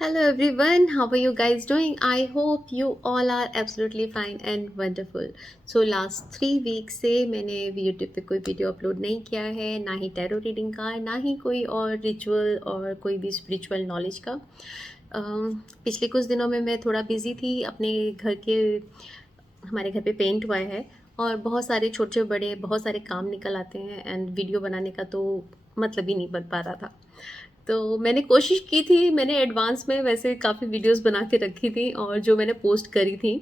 Hello everyone, how are you guys doing? I hope you all are absolutely fine and wonderful. So last 3 week से मैंने YouTube पे कोई video upload नहीं किया है, ना ही टैरो रीडिंग का, ना ही कोई और रिचुअल और कोई भी स्पिरिचुअल नॉलेज का। पिछले कुछ दिनों में मैं थोड़ा बिज़ी थी अपने घर के। हमारे घर पे पेंट हुआ है और बहुत सारे छोटे बड़े बहुत सारे काम निकल आते हैं एंड वीडियो बनाने का तो मतलब ही नहीं बन पा रहा था। तो मैंने कोशिश की थी, मैंने एडवांस में वैसे काफ़ी वीडियोस बना के रखी थी और जो मैंने पोस्ट करी थी,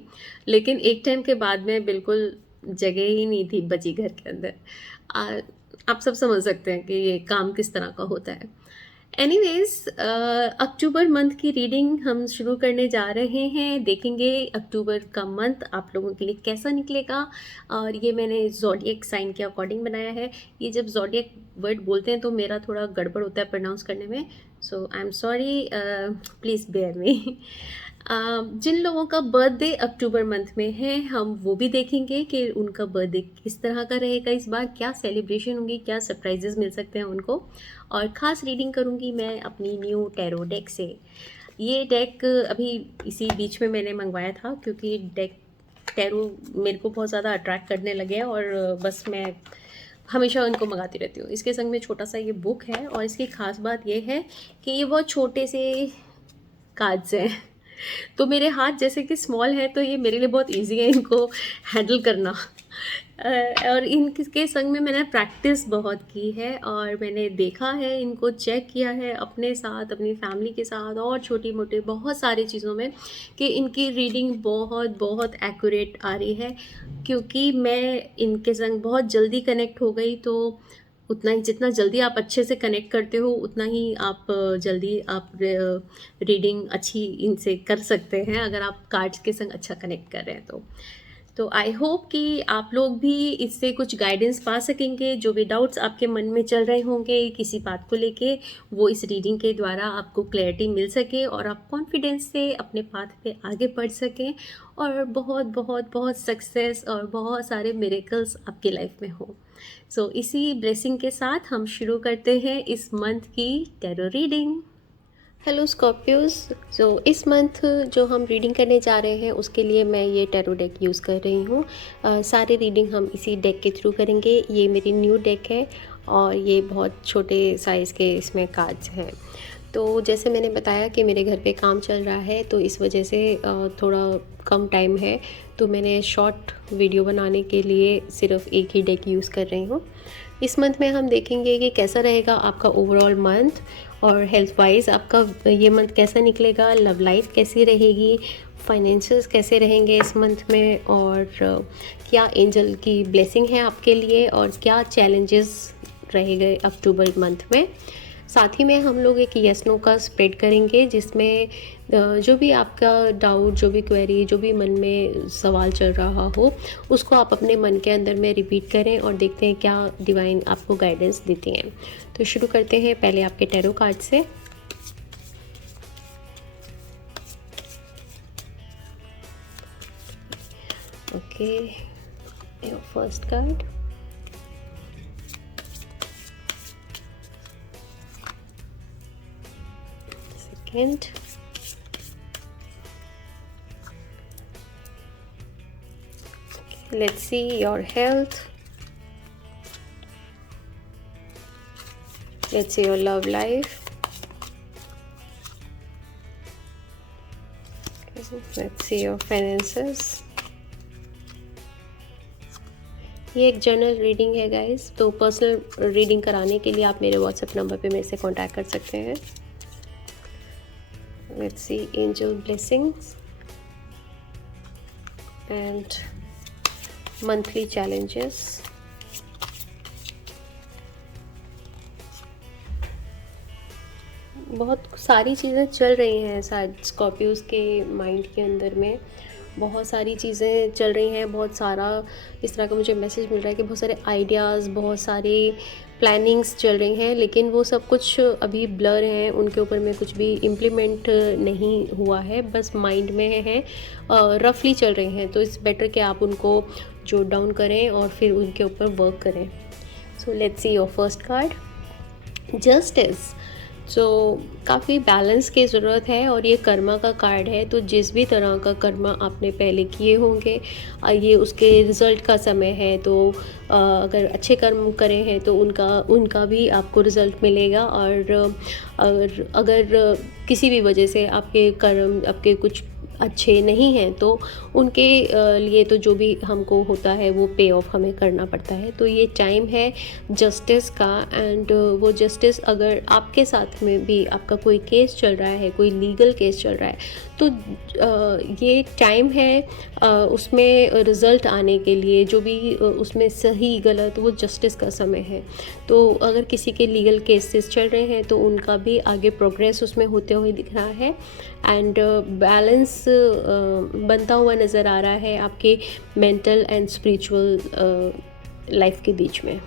लेकिन एक टाइम के बाद में बिल्कुल जगह ही नहीं थी बची घर के अंदर। आ, आप सब समझ सकते हैं कि ये काम किस तरह का होता है। एनीवेज, अक्टूबर मंथ की रीडिंग हम शुरू करने जा रहे हैं। देखेंगे अक्टूबर का मंथ आप लोगों के लिए कैसा निकलेगा। और ये मैंने ज़ोडिएक साइन के अकॉर्डिंग बनाया है। ये जब ज़ोडिएक वर्ड बोलते हैं तो मेरा थोड़ा गड़बड़ होता है प्रोनाउंस करने में, so I am sorry, please bear me. जिन लोगों का बर्थडे अक्टूबर मंथ में है, हम वो भी देखेंगे कि उनका बर्थडे किस तरह का रहेगा इस बार, क्या सेलिब्रेशन होंगी, क्या सरप्राइजेस मिल सकते हैं उनको। और ख़ास रीडिंग करूँगी मैं अपनी न्यू टैरो डेक से। ये डेक अभी इसी बीच में मैंने मंगवाया था क्योंकि डेक टैरो मेरे को बहुत ज़्यादा अट्रैक्ट करने लगे हैं और बस मैं हमेशा उनको मंगाती रहती हूँ। इसके संग में छोटा सा ये बुक है और इसकी ख़ास बात ये है कि ये बहुत छोटे से कार्ड्स हैं। तो मेरे हाथ जैसे कि स्मॉल है तो ये मेरे लिए बहुत इजी है इनको हैंडल करना। और इनके संग में मैंने प्रैक्टिस बहुत की है और मैंने देखा है, इनको चेक किया है अपने साथ, अपनी फैमिली के साथ और छोटी मोटी बहुत सारी चीज़ों में कि इनकी रीडिंग बहुत बहुत एक्यूरेट आ रही है। क्योंकि मैं इनके संग बहुत जल्दी कनेक्ट हो गई, तो उतना ही जितना जल्दी आप अच्छे से कनेक्ट करते हो उतना ही आप जल्दी आप रीडिंग अच्छी इनसे कर सकते हैं, अगर आप कार्ड्स के संग अच्छा कनेक्ट कर रहे हैं तो आई होप कि आप लोग भी इससे कुछ गाइडेंस पा सकेंगे। जो भी डाउट्स आपके मन में चल रहे होंगे किसी बात को लेके, वो इस रीडिंग के द्वारा आपको क्लैरिटी मिल सके और आप कॉन्फिडेंस से अपने पाथ पे आगे बढ़ सकें और बहुत बहुत बहुत सक्सेस और बहुत सारे मिरेकल्स आपकी लाइफ में हो। सो इसी ब्लेसिंग के साथ हम शुरू करते हैं इस मंथ की tarot reading. Hello Scorpios. So इस मंथ जो हम रीडिंग करने जा रहे हैं उसके लिए मैं ये टैरो डेक यूज़ कर रही हूँ। सारे रीडिंग हम इसी डेक के थ्रू करेंगे। ये मेरी न्यू डेक है और ये बहुत छोटे साइज़ के इसमें कार्ड्स हैं। तो जैसे मैंने बताया कि मेरे घर पे काम चल रहा है तो इस वजह से थोड़ा कम टाइम है, तो मैंने शॉर्ट वीडियो बनाने के लिए सिर्फ एक ही डेक यूज़ कर रही हूँ। इस मंथ में हम देखेंगे कि कैसा रहेगा आपका ओवरऑल मंथ और हेल्थ वाइज आपका ये मंथ कैसा निकलेगा, लव लाइफ कैसी रहेगी, फाइनेंशियल्स कैसे रहेंगे इस मंथ में, और क्या एंजल की ब्लेसिंग है आपके लिए और क्या चैलेंजेस रहेंगे अक्टूबर मंथ में। साथ ही में हम लोग एक येस नो का स्प्रेड करेंगे जिसमें जो भी आपका डाउट, जो भी क्वेरी, जो भी मन में सवाल चल रहा हो उसको आप अपने मन के अंदर में रिपीट करें और देखते हैं क्या डिवाइन आपको गाइडेंस देती हैं। तो शुरू करते हैं पहले आपके टैरो कार्ड से। Okay, your first card, second, let's see your health, let's see your love life, let's see your finances। ये एक जनरल रीडिंग है गाइस, तो पर्सनल रीडिंग कराने के लिए आप मेरे व्हाट्सएप नंबर पे मेरे से कांटेक्ट कर सकते हैं। Let's see angel blessings and monthly challenges. बहुत सारी चीज़ें चल रही हैं शायद स्कॉर्पियोज़ के माइंड के अंदर में, बहुत सारी चीज़ें चल रही हैं, बहुत सारा इस तरह का मुझे मैसेज मिल रहा है कि बहुत सारे आइडियाज़, बहुत सारी प्लानिंग्स चल रही हैं, लेकिन वो सब कुछ अभी ब्लर हैं, उनके ऊपर में कुछ भी इम्प्लीमेंट नहीं हुआ है, बस माइंड में है, रफली चल रही हैं। तो इट्स बेटर कि आप उनको जोट डाउन करें और फिर उनके ऊपर वर्क करें। So let's see your first card, justice. So काफ़ी बैलेंस की ज़रूरत है और ये कर्मा का कार्ड है, तो जिस भी तरह का कर्मा आपने पहले किए होंगे ये उसके रिज़ल्ट का समय है। तो अगर अच्छे कर्म करे हैं तो उनका उनका भी आपको रिज़ल्ट मिलेगा। और अगर किसी भी वजह से आपके कर्म आपके कुछ अच्छे नहीं हैं तो उनके लिए तो जो भी हमको होता है वो पे ऑफ हमें करना पड़ता है। तो ये टाइम है जस्टिस का। एंड वो जस्टिस अगर आपके साथ में भी आपका कोई केस चल रहा है, कोई लीगल केस चल रहा है, तो ये टाइम है उसमें रिज़ल्ट आने के लिए। जो भी उसमें सही गलत वो जस्टिस का समय है। तो अगर किसी के लीगल केसेस चल रहे हैं तो उनका भी आगे प्रोग्रेस उसमें होते हुए दिख रहा है। एंड बैलेंस बनता हुआ नज़र आ रहा है आपके मेंटल एंड स्पिरिचुअल लाइफ के बीच में।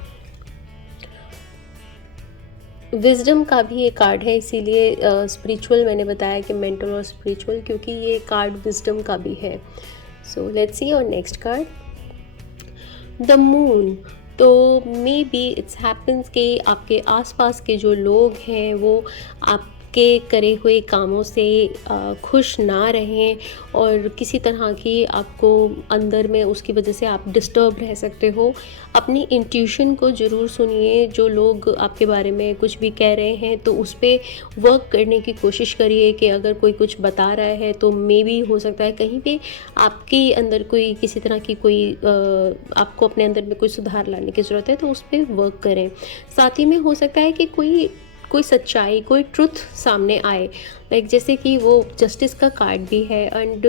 विज़डम का भी ये कार्ड है, इसीलिए स्पिरिचुअल मैंने बताया कि मेंटल और स्पिरिचुअल, क्योंकि ये कार्ड विज़डम का भी है। सो let's see your next card, the moon. तो मे बी इट्स हैपन्स कि आपके आसपास के जो लोग हैं वो आपके करे हुए कामों से खुश ना रहें और किसी तरह की आपको अंदर में उसकी वजह से आप डिस्टर्ब रह सकते हो। अपनी इंट्यूशन को ज़रूर सुनिए। जो लोग आपके बारे में कुछ भी कह रहे हैं तो उस पर वर्क करने की कोशिश करिए कि अगर कोई कुछ बता रहा है तो मे बी हो सकता है कहीं पे आपके अंदर कोई किसी तरह की कोई आपको अपने अंदर में कोई सुधार लाने की ज़रूरत है, तो उस पर वर्क करें। साथ ही में हो सकता है कि कोई सच्चाई, कोई ट्रुथ सामने आए, लाइक जैसे कि वो जस्टिस का कार्ड भी है। एंड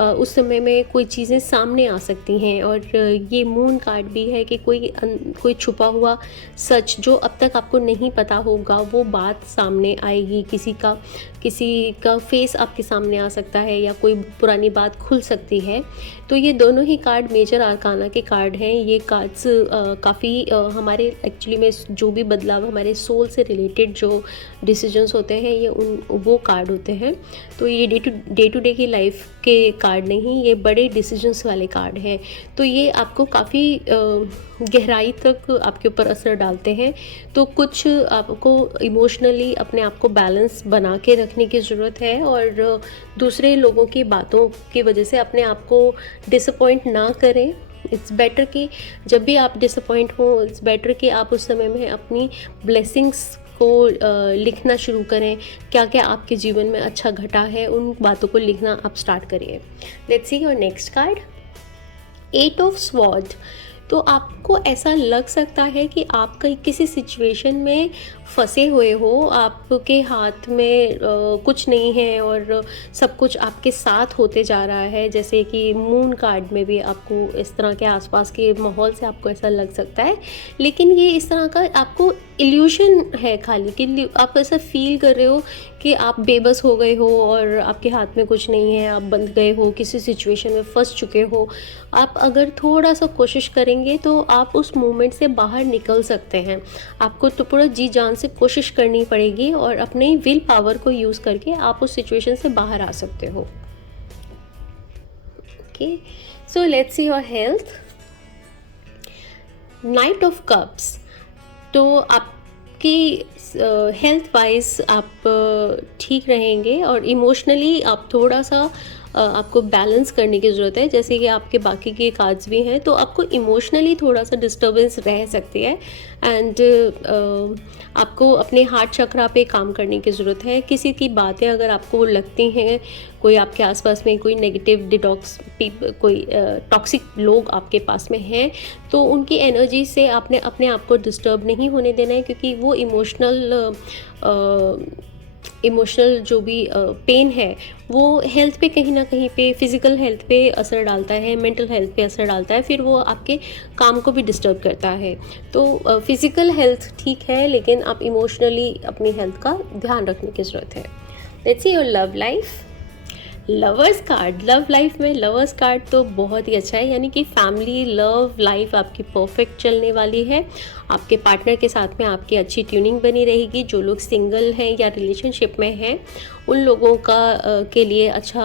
उस समय में कोई चीज़ें सामने आ सकती हैं। और ये मून कार्ड भी है कि कोई छुपा हुआ सच जो अब तक आपको नहीं पता होगा वो बात सामने आएगी। किसी का फेस आपके सामने आ सकता है या कोई पुरानी बात खुल सकती है। तो ये दोनों ही कार्ड मेजर आर्काना के कार्ड हैं। ये कार्ड्स काफ़ी हमारे एक्चुअली में जो भी बदलाव हमारे सोल से रिलेटेड जो डिसीजंस होते हैं ये वो कार्ड होते हैं। तो ये डे टू डे की लाइफ के कार्ड नहीं, ये बड़े डिसीजंस वाले कार्ड हैं। तो ये आपको काफ़ी गहराई तक आपके ऊपर असर डालते हैं। तो कुछ आपको इमोशनली अपने आप को बैलेंस बना के रखने की ज़रूरत है और दूसरे लोगों की बातों की वजह से अपने आप को डिसअपॉइंट ना करें। इट्स बेटर कि जब भी आप डिसअपॉइंट हो, इट्स बेटर कि आप उस समय में अपनी ब्लेसिंग्स को लिखना शुरू करें। क्या क्या आपके जीवन में अच्छा घटा है उन बातों को लिखना आप स्टार्ट करिए। Let's see your next card, 8 of sword. तो आपको ऐसा लग सकता है कि आप कहीं किसी सिचुएशन में फंसे हुए हो, आपके हाथ में कुछ नहीं है और सब कुछ आपके साथ होते जा रहा है। जैसे कि मून कार्ड में भी आपको इस तरह के आसपास के माहौल से आपको ऐसा लग सकता है, लेकिन ये इस तरह का आपको इल्यूशन है खाली कि आप ऐसा फील कर रहे हो कि आप बेबस हो गए हो और आपके हाथ में कुछ नहीं है, आप बंध गए हो, किसी सिचुएशन में फंस चुके हो। आप अगर थोड़ा सा कोशिश करेंगे तो आप उस मोमेंट से बाहर निकल सकते हैं। आपको तो पूरा जी जान से कोशिश करनी पड़ेगी और अपने विल पावर को यूज़ करके आप उस सिचुएशन से बाहर आ सकते हो। Okay, so let's see your health, night of cups. तो आपकी हेल्थ वाइज आप ठीक रहेंगे और इमोशनली आप थोड़ा सा आपको बैलेंस करने की ज़रूरत है। जैसे कि आपके बाकी के कार्ड्स भी हैं, तो आपको इमोशनली थोड़ा सा डिस्टर्बेंस रह सकती है। एंड आपको अपने हार्ट चक्रा पे काम करने की ज़रूरत है। किसी की बातें अगर आपको लगती हैं, कोई आपके आसपास में कोई नेगेटिव कोई टॉक्सिक लोग आपके पास में हैं, तो उनकी एनर्जी से आपने अपने आप को डिस्टर्ब नहीं होने देना है, क्योंकि वो इमोशनल जो भी पेन है वो हेल्थ पे कहीं ना कहीं पे, फिज़िकल हेल्थ पे असर डालता है, मेंटल हेल्थ पे असर डालता है, फिर वो आपके काम को भी डिस्टर्ब करता है। तो फिज़िकल हेल्थ ठीक है, लेकिन आप इमोशनली अपनी हेल्थ का ध्यान रखने की ज़रूरत है। Let's see your love life, lovers card. Love life में लवर्स कार्ड तो बहुत ही अच्छा है, यानी कि फैमिली लव लाइफ आपकी परफेक्ट चलने वाली है। आपके पार्टनर के साथ में आपकी अच्छी ट्यूनिंग बनी रहेगी। जो लोग सिंगल हैं या रिलेशनशिप में हैं उन लोगों का के लिए अच्छा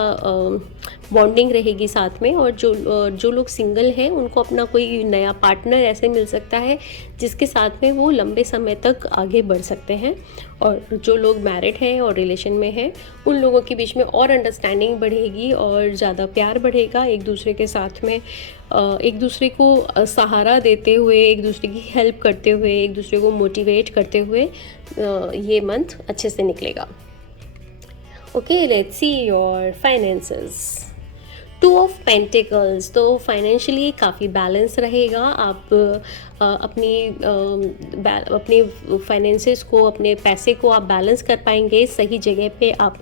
बॉन्डिंग रहेगी साथ में। और जो लोग सिंगल हैं उनको अपना कोई नया पार्टनर ऐसे मिल सकता है जिसके साथ में वो लंबे समय तक आगे बढ़ सकते हैं। और जो लोग मैरिड हैं और रिलेशन में हैं उन लोगों के बीच में और अंडरस्टैंडिंग बढ़ेगी और ज़्यादा प्यार बढ़ेगा एक दूसरे के साथ में। एक दूसरे को सहारा देते हुए, एक दूसरे की हेल्प करते हुए, एक दूसरे को मोटिवेट करते हुए ये मंथ अच्छे से निकलेगा। Okay, let's see your finances. 2 of pentacles, तो फाइनेंशियली काफ़ी बैलेंस रहेगा। आप अपनी फाइनेंसेस को, अपने पैसे को आप बैलेंस कर पाएंगे। सही जगह पे आप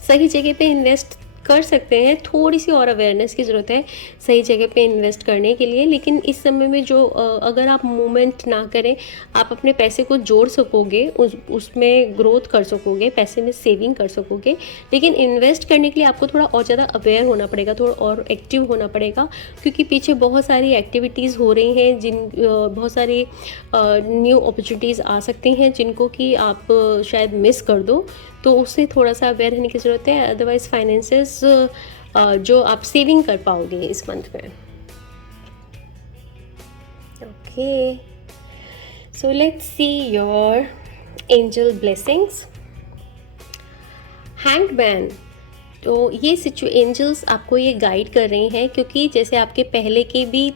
सही जगह पे इन्वेस्ट कर सकते हैं। थोड़ी सी और अवेयरनेस की ज़रूरत है सही जगह पे इन्वेस्ट करने के लिए। लेकिन इस समय में जो अगर आप मूवमेंट ना करें, आप अपने पैसे को जोड़ सकोगे, उसमें ग्रोथ कर सकोगे, पैसे में सेविंग कर सकोगे। लेकिन इन्वेस्ट करने के लिए आपको थोड़ा और ज़्यादा अवेयर होना पड़ेगा, थोड़ा और एक्टिव होना पड़ेगा, क्योंकि पीछे बहुत सारी एक्टिविटीज़ हो रही हैं बहुत सारी न्यू अपॉर्चुनिटीज़ आ सकती हैं जिनको कि आप शायद मिस कर दो। तो उससे थोड़ा सा अवेयर रहने की ज़रूरत है। अदरवाइज़ फाइनेंसेस जो आप सेविंग कर पाओगे इस मंथ में। Okay, so let's see your angel blessings. Hanged man, तो ये एंजल्स आपको ये गाइड कर रही हैं, क्योंकि जैसे आपके पहले के भी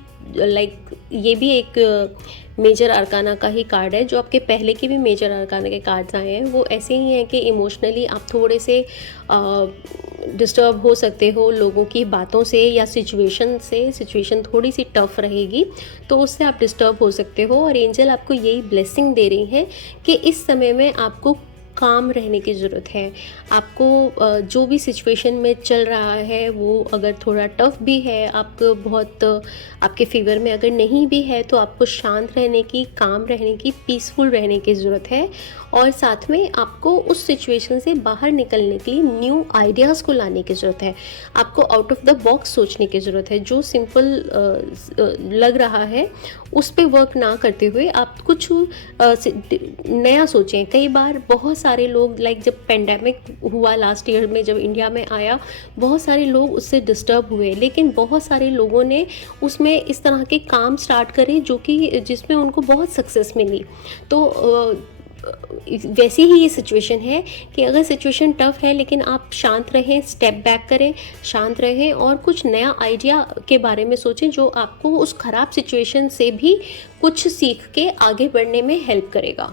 ये भी एक मेजर अरकाना का ही कार्ड है। जो आपके पहले के भी मेजर अरकाना के कार्ड्स आए हैं वो ऐसे ही हैं कि इमोशनली आप थोड़े से डिस्टर्ब हो सकते हो लोगों की बातों से या सिचुएशन थोड़ी सी टफ रहेगी तो उससे आप डिस्टर्ब हो सकते हो। और एंजल आपको यही ब्लेसिंग दे रही हैं कि इस समय में आपको काम रहने की ज़रूरत है। आपको जो भी सिचुएशन में चल रहा है वो अगर थोड़ा टफ भी है, आपको बहुत आपके फेवर में अगर नहीं भी है, तो आपको शांत रहने की, काम रहने की, पीसफुल रहने की ज़रूरत है। और साथ में आपको उस सिचुएशन से बाहर निकलने के लिए न्यू आइडियाज़ को लाने की ज़रूरत है। आपको आउट ऑफ द बॉक्स सोचने की ज़रूरत है। जो सिंपल लग रहा है उस पे वर्क ना करते हुए आप कुछ नया सोचें। कई बार बहुत सारे लोग जब पेंडेमिक हुआ लास्ट ईयर में, जब इंडिया में आया, बहुत सारे लोग उससे डिस्टर्ब हुए, लेकिन बहुत सारे लोगों ने उसमें इस तरह के काम स्टार्ट करे जिसमें उनको बहुत सक्सेस मिली। तो वैसी ही ये सिचुएशन है कि अगर सिचुएशन टफ है लेकिन आप शांत रहें, स्टेप बैक करें, शांत रहें और कुछ नया आइडिया के बारे में सोचें जो आपको उस ख़राब सिचुएशन से भी कुछ सीख के आगे बढ़ने में हेल्प करेगा।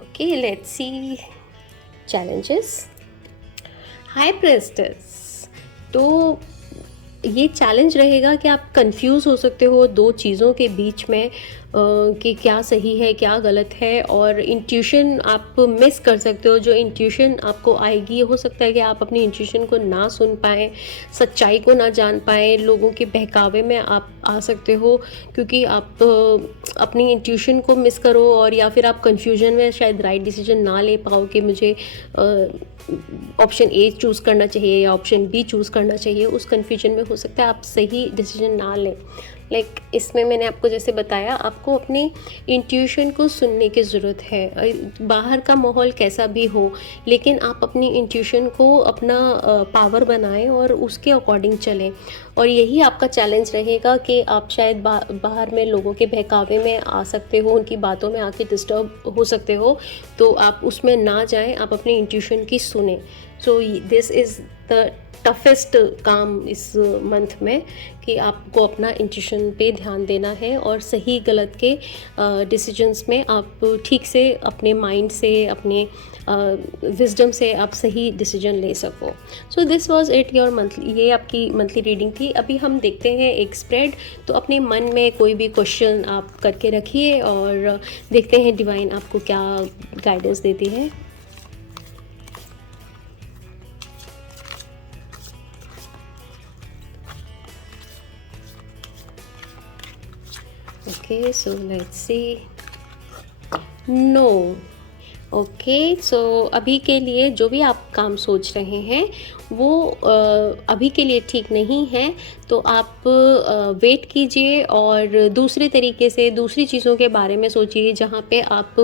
Okay, let's see challenges. High प्रेस्टेस, तो ये चैलेंज रहेगा कि आप कंफ्यूज हो सकते हो दो चीज़ों के बीच में कि क्या सही है क्या गलत है, और इंट्यूशन आप मिस कर सकते हो। जो इंट्यूशन आपको आएगी, हो सकता है कि आप अपनी इंट्यूशन को ना सुन पाएँ, सच्चाई को ना जान पाएँ, लोगों के बहकावे में आप आ सकते हो क्योंकि आप अपनी इंट्यूशन को मिस करो, और या फिर आप कंफ्यूजन में शायद राइट डिसीजन ना ले पाओ कि मुझे ऑप्शन ए चूज़ करना चाहिए या ऑप्शन बी चूज़ करना चाहिए। उस कन्फ्यूजन में हो सकता है आप सही डिसीजन ना लें। इसमें मैंने आपको जैसे बताया, आपको अपनी इंट्यूशन को सुनने की ज़रूरत है। बाहर का माहौल कैसा भी हो, लेकिन आप अपनी इंट्यूशन को अपना पावर बनाएं और उसके अकॉर्डिंग चलें। और यही आपका चैलेंज रहेगा कि आप शायद बाहर में लोगों के बहकावे में आ सकते हो, उनकी बातों में आके डिस्टर्ब हो सकते हो, तो आप उसमें ना जाएं, आप अपनी इंट्यूशन की सुने। So this is the toughest काम इस मंथ में कि आपको अपना इंट्यूशन पे ध्यान देना है और सही गलत के डिसीजंस में आप ठीक से अपने माइंड से, अपने विजडम से आप सही डिसीजन ले सको। So this was it your monthly, ये आपकी मंथली रीडिंग थी। अभी हम देखते हैं एक स्प्रेड। तो अपने मन में कोई भी क्वेश्चन आप करके रखिए और देखते हैं डिवाइन आपको क्या गाइडेंस देती है। Okay, so let's see. No, okay, so अभी के लिए जो भी आप काम सोच रहे हैं वो अभी के लिए ठीक नहीं है, तो आप वेट कीजिए और दूसरे तरीके से दूसरी चीज़ों के बारे में सोचिए जहाँ पे आप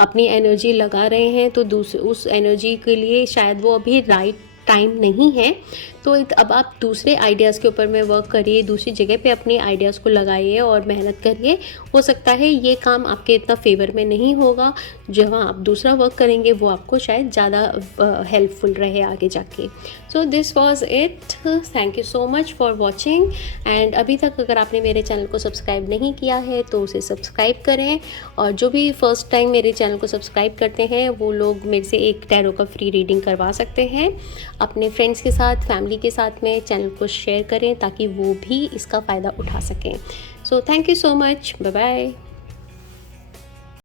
अपनी एनर्जी लगा रहे हैं, तो उस एनर्जी के लिए शायद वो अभी राइट टाइम नहीं है। तो अब आप दूसरे आइडियाज़ के ऊपर में वर्क करिए, दूसरी जगह पे अपने आइडियाज़ को लगाइए और मेहनत करिए। हो सकता है ये काम आपके इतना फेवर में नहीं होगा, जहाँ आप दूसरा वर्क करेंगे वो आपको शायद ज़्यादा हेल्पफुल रहे आगे जाके। So this was it, thank you so much for watching. And अभी तक अगर आपने मेरे चैनल को सब्सक्राइब नहीं किया है तो उसे सब्सक्राइब करें, और जो भी फर्स्ट टाइम मेरे चैनल को सब्सक्राइब करते हैं वो लोग मेरे से एक टैरो का फ्री रीडिंग करवा सकते हैं। अपने फ्रेंड्स के साथ, फैमिली के साथ में चैनल को शेयर करें ताकि वो भी इसका फ़ायदा उठा सकें। So thank you so much, bye bye.